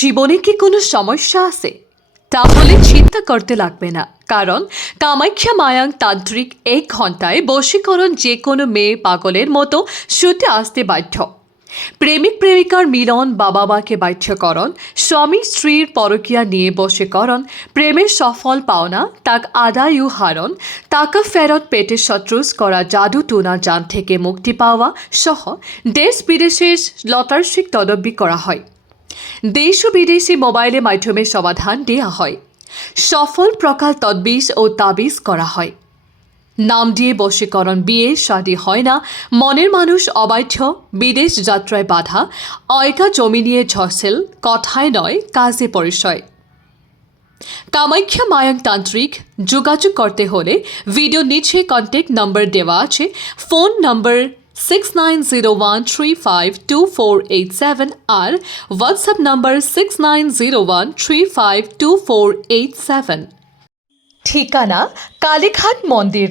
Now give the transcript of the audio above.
জীবনে কি কোনো সমস্যা আছে? তাহলে চিন্তা করতে লাগবে না, কারণ কামাখ্যা মায়াং তান্ত্রিক 1 ঘন্টায় বশীকরণ যে কোনো মেয়ে পাগলের মতো শুতে আসতে বাধ্য। প্রেমিক প্রেমিকার মিলন, বাবা মাকে বাধ্যকরণ, স্বামী স্ত্রীর পরকীয়া নিয়ে বশীকরণ, প্রেমের সফল পাওনা তাক আদায়ু হারণ, টাকা ফেরত পেটে শত্রুস করা জাদু টুনা জান থেকে মুক্তি পাওয়া সহ দেশ বিদেশের লতার্সিক তদব্বি করা হয়। দেশ ও বিদেশি মোবাইলের মাধ্যমে সমাধান দেওয়া হয়। সফল প্রকাল তদবিজ ও তাবিজ করা হয়। নাম দিয়ে বশীকরণ, বিয়ে শাদী হয় না, মনের মানুষ অবাধ্য, বিদেশ যাত্রায় বাধা, অয়কা জমি নিয়ে ঝসেল, কথায় নয় কাজে পরিচয়। কামাখ্যা মায়াং তান্ত্রিক যোগাযোগ করতে হলে ভিডিও নিচে কন্ট্যাক্ট নাম্বার দেওয়া আছে। ফোন নাম্বার 6901352487 আর হোয়াটসঅ্যাপ নাম্বার 6901352487। ঠিকানা কালীঘাট মন্দির।